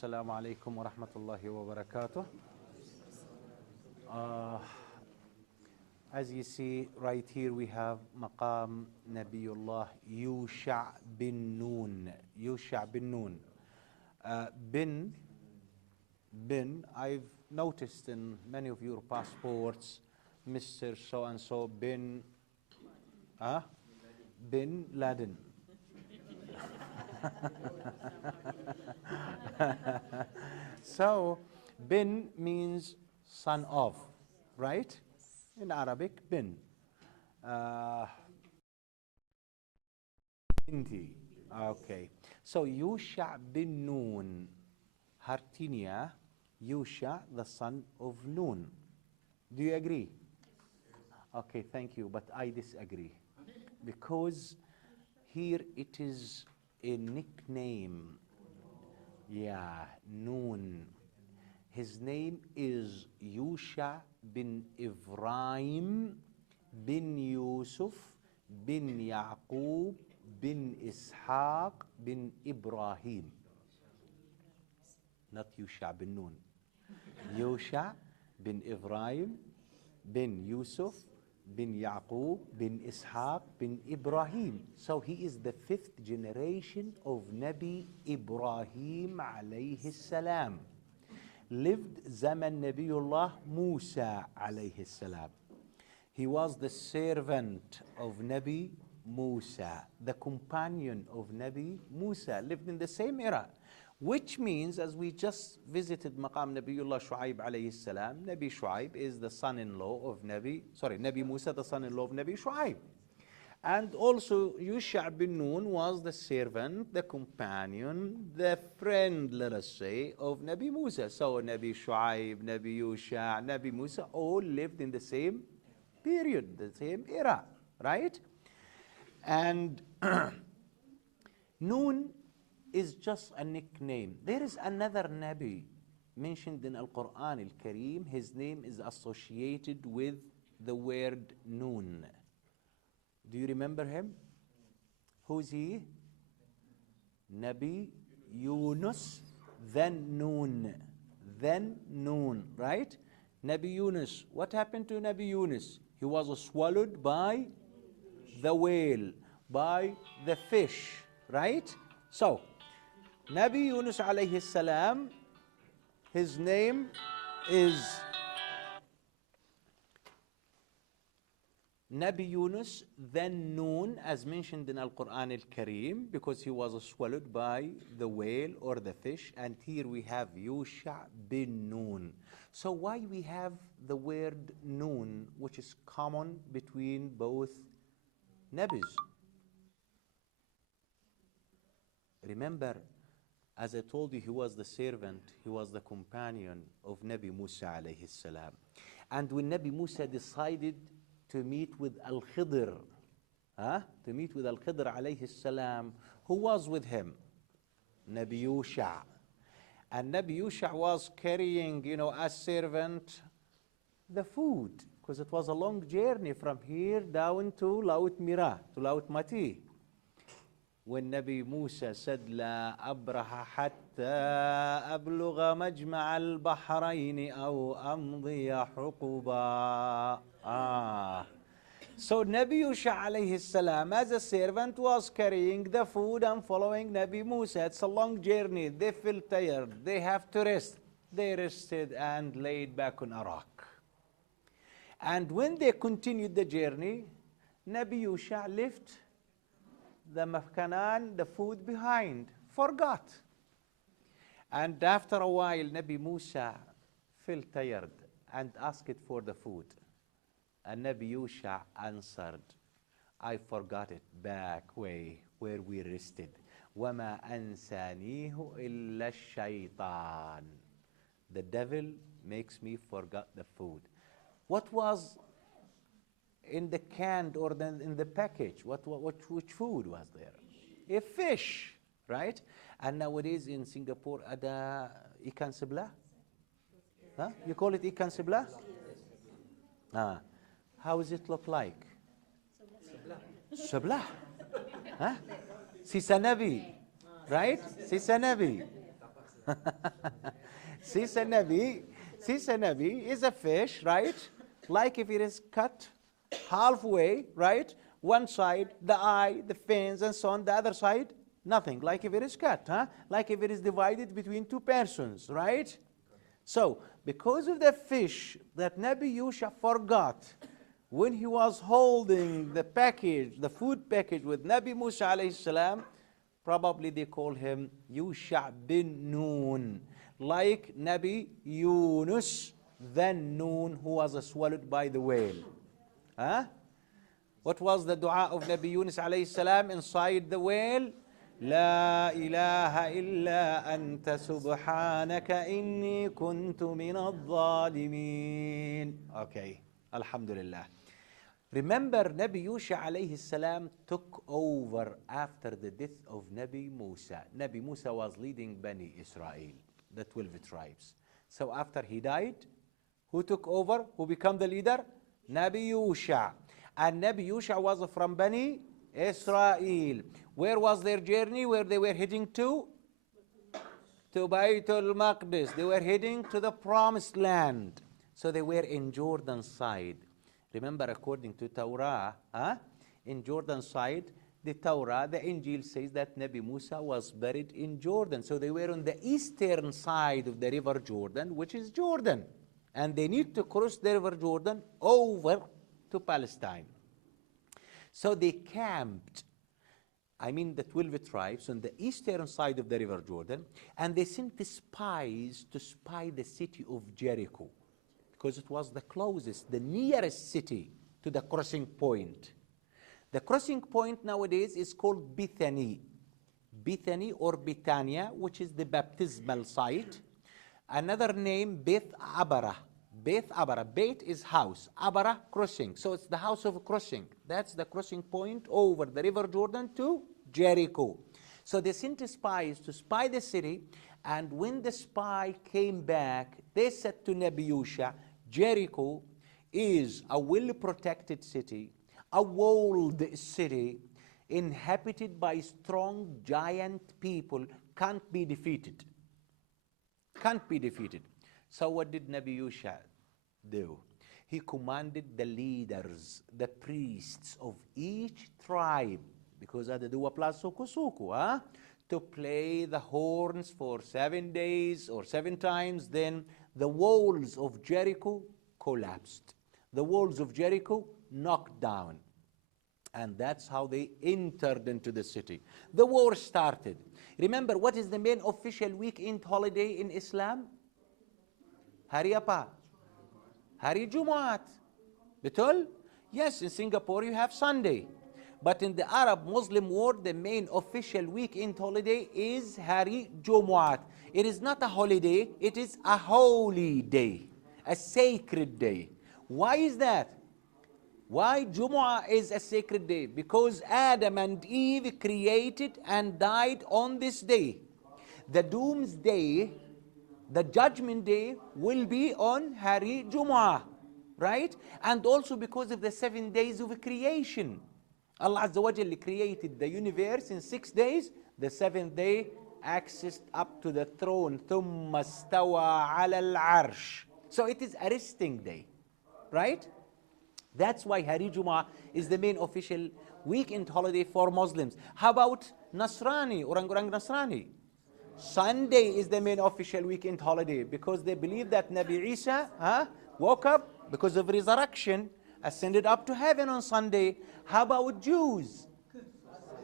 Assalamu alaikum wa rahmatullahi wa barakatuh. As you see right here, we have Maqam Nabiullah Yusha bin Nun. Yusha bin Nun. Bin, I've noticed in many of your passports, Mr. So and so bin Laden. So, bin means son of, right? In Arabic, bin. Binti. Okay. So, Yusha bin Nun. Hartinia, Yusha, the son of Nun. Do you agree? Okay, thank you, but I disagree. Because here it is a nickname. Yeah, Nun. His name is Yusha bin Ibrahim bin Yusuf bin Yaqub bin Ishaq bin Ibrahim. Not Yusha bin Nun. Yusha bin Ibrahim bin Yusuf bin Yaqub bin Ishaq bin Ibrahim. So he is the 5th generation of Nabi Ibrahim alayhi salam. Lived Zaman Nabiullah Musa alayhi salam. He was the servant of Nabi Musa, the companion of Nabi Musa, lived in the same era. Which means, as we just visited Maqam Nabiullah Shu'aib alayhi salam, Nabi Shu'aib is the son-in-law of Nabi Musa, the son-in-law of Nabi Shu'aib. And also Yusha bin Nun was the servant, the companion, the friend, let us say, of Nabi Musa. So Nabi Shu'aib, Nabi Yusha, Nabi Musa all lived in the same period, the same era, right? And Nun is just a nickname. There is another Nabi mentioned in Al-Quran Al-Kareem. His name is associated with the word Nun. Do you remember him? Who's he? Nabi Yunus, then Nun. Then Nun, right? Nabi Yunus. What happened to Nabi Yunus? He was swallowed by the whale, by the fish, right? So, Nabi Yunus alayhi salam, his name is Nabi Yunus, then Nun, as mentioned in Al-Quran Al-Kareem, because he was swallowed by the whale or the fish. And here we have Yusha bin Nun. So why we have the word Nun, which is common between both Nabis? Remember, as I told you, he was the servant, he was the companion of Nabi Musa alayhi salam. And when Nabi Musa decided to meet with Al-Khidr, alayhi salam, who was with him? Nabi Yusha. And Nabi Yusha was carrying, as servant, the food, because it was a long journey from here down to Laut Mira, to Laut Mati. When Nabi Musa said, لا أبرح حتى أبلغ مجمع البحرين أو أمضي حقبا. So Nabi Yusha alayhi salam, as a servant, was carrying the food and following Nabi Musa. It's a long journey. They feel tired. They have to rest. They rested and laid back on a rock. And when they continued the journey, Nabi Yusha left the mafkanan, the food behind, forgot. And after a while, Nabi Musa felt tired and asked for the food. And Nabi Yusha answered, I forgot it back way where we rested. وَمَا أَنْسَانِيهُ إِلَّا الشَّيْطَانِ. The devil makes me forget the food. What was in the can or in the package? Which food was there? A fish, right? And nowadays in Singapore, ada ikan sebelah? Huh? You call it ikan sebelah? How does it look like? Sebelah. Huh? Sisa Nabi, right? Sisa Nabi. Sisa Nabi, Sisa Nabi is a fish, right? Like if it is cut halfway, right? One side, the eye, the fins, and so on. The other side, nothing. Like if it is cut, huh? Like if it is divided between two persons, right? So, because of the fish that Nabi Yusha forgot when he was holding the package, the food package with Nabi Musa alayhi salam, probably they call him Yusha bin Nun, like Nabi Yunus, then Nun, who was swallowed by the whale. Huh? What was the dua of Nabi Yunus alayhi salam inside the whale? لا إله إلا أنت سبحانك إني كنت من الظالمين. Okay, Alhamdulillah. Remember, Nabi Yusha alayhi salam took over after the death of Nabi Musa. Nabi Musa was leading Bani Israel, the 12 tribes. So after he died, who took over? Who became the leader? Nabi Yusha. And Nabi Yusha was from Bani Israel. Where was their journey? Where they were heading to? To Baytul Maqdis. They were heading to the promised land. So they were in Jordan side. Remember, according to Torah, in Jordan side, the Torah, the Injil says that Nabi Musa was buried in Jordan. So they were on the eastern side of the river Jordan, which is Jordan. And they need to cross the river Jordan over to Palestine. So they camped, the 12 tribes on the eastern side of the river Jordan, and they sent the spies to spy the city of Jericho, because it was the closest, the nearest city to the crossing point. The crossing point nowadays is called Bethany. Bethany or Betania, which is the baptismal site. Another name, Beth Abara. Beth Abara. Beth is house. Abara, crossing. So it's the house of crossing. That's the crossing point over the river Jordan to Jericho. So they sent spies to spy the city, and when the spy came back, they said to Nabi Yusha, Jericho is a well-protected city, a walled city, inhabited by strong giant people, can't be defeated. Can't be defeated. So what did Nabi Yusha do? He commanded the leaders, the priests of each tribe, because ada dua plus suku-suku, to play the horns for 7 days or 7 times. Then the walls of Jericho collapsed. The walls of Jericho knocked down. And that's how they entered into the city. The war started. Remember, what is the main official weekend holiday in Islam? Hari apa? Hari Jumaat. Betul? Yes, in Singapore you have Sunday. But in the Arab Muslim world, the main official weekend holiday is Hari Jumaat. It is not a holiday, it is a holy day, a sacred day. Why is that? Why Jumu'ah is a sacred day? Because Adam and Eve created and died on this day. The doomsday, the judgment day, will be on Hari Jumu'ah, right? And also because of the 7 days of creation. Allah Azza wa Jalla created the universe in 6 days. The 7th day accessed up to the throne. ثُمَّ اسْتَوَى عَلَى الْعَرْشِ. So it is a resting day, right? That's why Hari Jummah is the main official weekend holiday for Muslims. How about Nasrani, orang-orang Nasrani? Sunday is the main official weekend holiday because they believe that Nabi Isa woke up because of resurrection, ascended up to heaven on Sunday. How about Jews?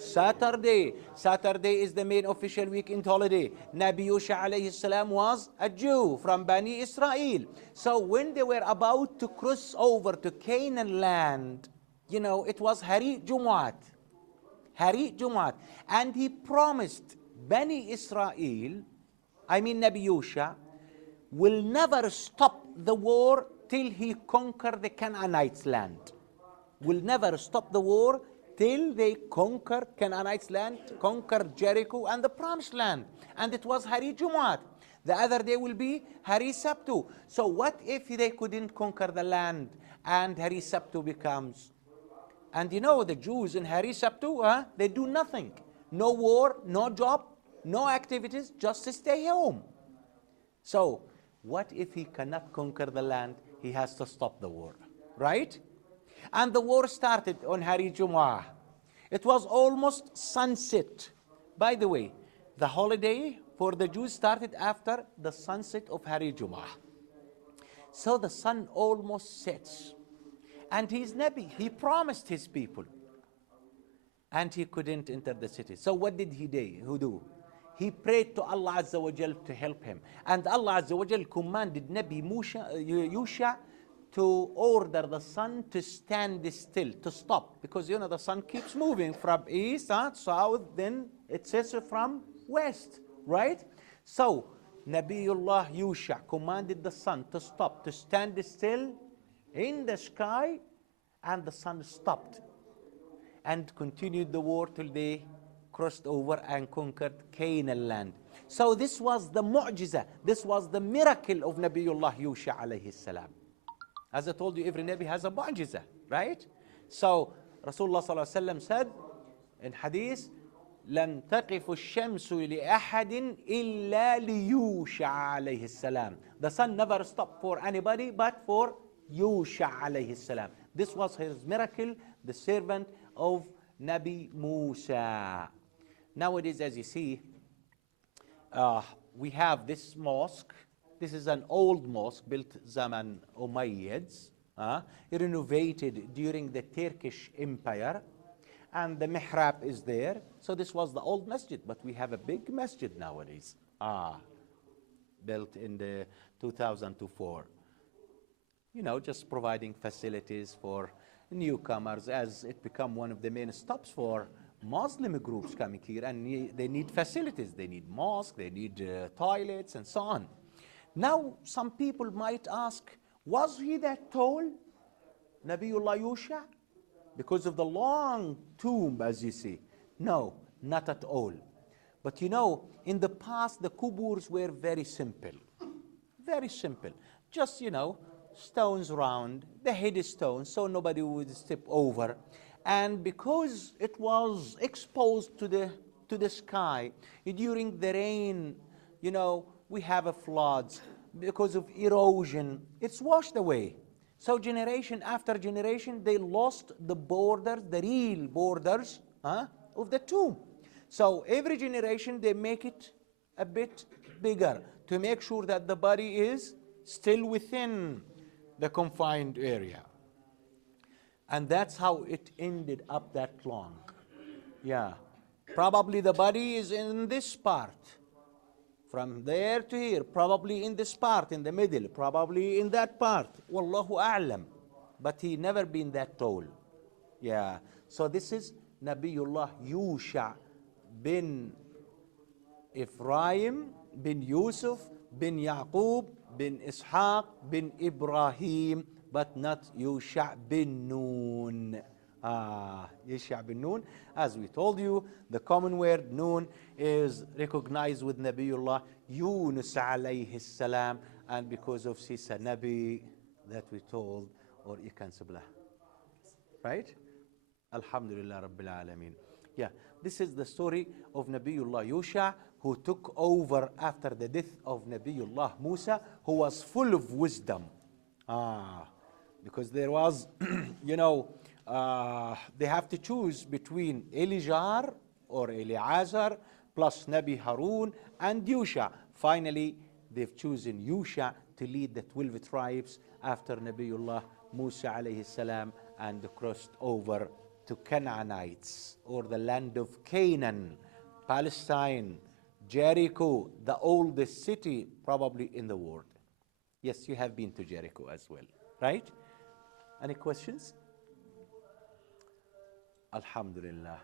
Saturday. Saturday is the main official weekend holiday. Nabi Yusha alayhi salam was a Jew from Bani Israel. So when they were about to cross over to Canaan land, it was Hari Jumu'at. Hari Jumu'at. And he promised Bani Israel, Nabi Yusha, will never stop the war till he conquer the Canaanites' land. Will never stop the war till they conquer Canaanites' land, conquer Jericho and the promised land. And it was Hari Jumu'at. The other day will be Hari Sabtu. So what if they couldn't conquer the land and Hari Sabtu becomes? And the Jews in Hari Sabtu, they do nothing. No war, no job, no activities, just stay home. So, what if he cannot conquer the land? He has to stop the war, right? And the war started on Hari Jumu'ah. It was almost sunset. By the way, the holiday for the Jews started after the sunset of Hari Jumu'ah. So the sun almost sets. And he's Nabi. He promised his people. And he couldn't enter the city. So what did he do? He prayed to Allah Azza wa Jal to help him. And Allah Azza wa Jal commanded Nabi Yusha to order the sun to stand still, to stop. Because you know the sun keeps moving from east, south, then it sets from west, right? So Nabiullah Yusha commanded the sun to stop, to stand still in the sky, and the sun stopped and continued the war till they crossed over and conquered Canaan land. So this was the mu'jiza, this was the miracle of Nabiullah Yusha alayhi salam. As I told you, every Nabi has a mu'jiza, right? So Rasulullah sallallahu alaihi wasallam said in hadith, لن تقف الشمس لأحد إلا ليوشع عليه السلام. The sun never stopped for anybody but for Yusha alayhi salam. This was his miracle, the servant of Nabi Musa. Nowadays, as you see, we have this mosque. This is an old mosque built Zaman Umayyads, renovated during the Turkish Empire. And the mihrab is there. So this was the old masjid, but we have a big masjid nowadays, built in the 2004. You know, just providing facilities for newcomers, as it become one of the main stops for Muslim groups coming here, and they need facilities. They need mosque, they need toilets, and so on. Now, some people might ask, was he that tall, Nabiullah Yusha? Because of the long tomb, as you see. No, not at all. But you know, in the past, the kuburs were very simple. Very simple. Just, you know, stones round, the head is stone, so nobody would step over. And because it was exposed to the sky, during the rain, you know, we have a floods. Because of erosion, it's washed away. So generation after generation, they lost the borders, the real borders of the tomb. So every generation, they make it a bit bigger to make sure that the body is still within the confined area. And that's how it ended up that long. Yeah. Probably the body is in this part. From there to here, probably in this part, in the middle, probably in that part. Wallahu a'lam. But he never been that tall. Yeah. So this is Nabiullah Yusha bin Ephraim bin Yusuf bin Yaqub bin Ishaq bin Ibrahim, but not Yusha bin Nun. Yusha bin Nun. As we told you, the common word Nun is recognized with Nabiullah Yunus alayhi salam, and because of Sisa Nabi that we told, or Ikan Sablah. Right? Alhamdulillah Rabbil Alameen. Yeah, this is the story of Nabiullah Yusha, who took over after the death of Nabiullah Musa, who was full of wisdom. Because there was, you know, they have to choose between Elijah or Eleazar plus Nabi Harun and Yusha. Finally, they've chosen Yusha to lead the 12 tribes after Nabiullah Musa alayhi salam, and crossed over to Canaanites, or the land of Canaan, Palestine, Jericho, the oldest city probably in the world. Yes, you have been to Jericho as well, right? Any questions? Alhamdulillah.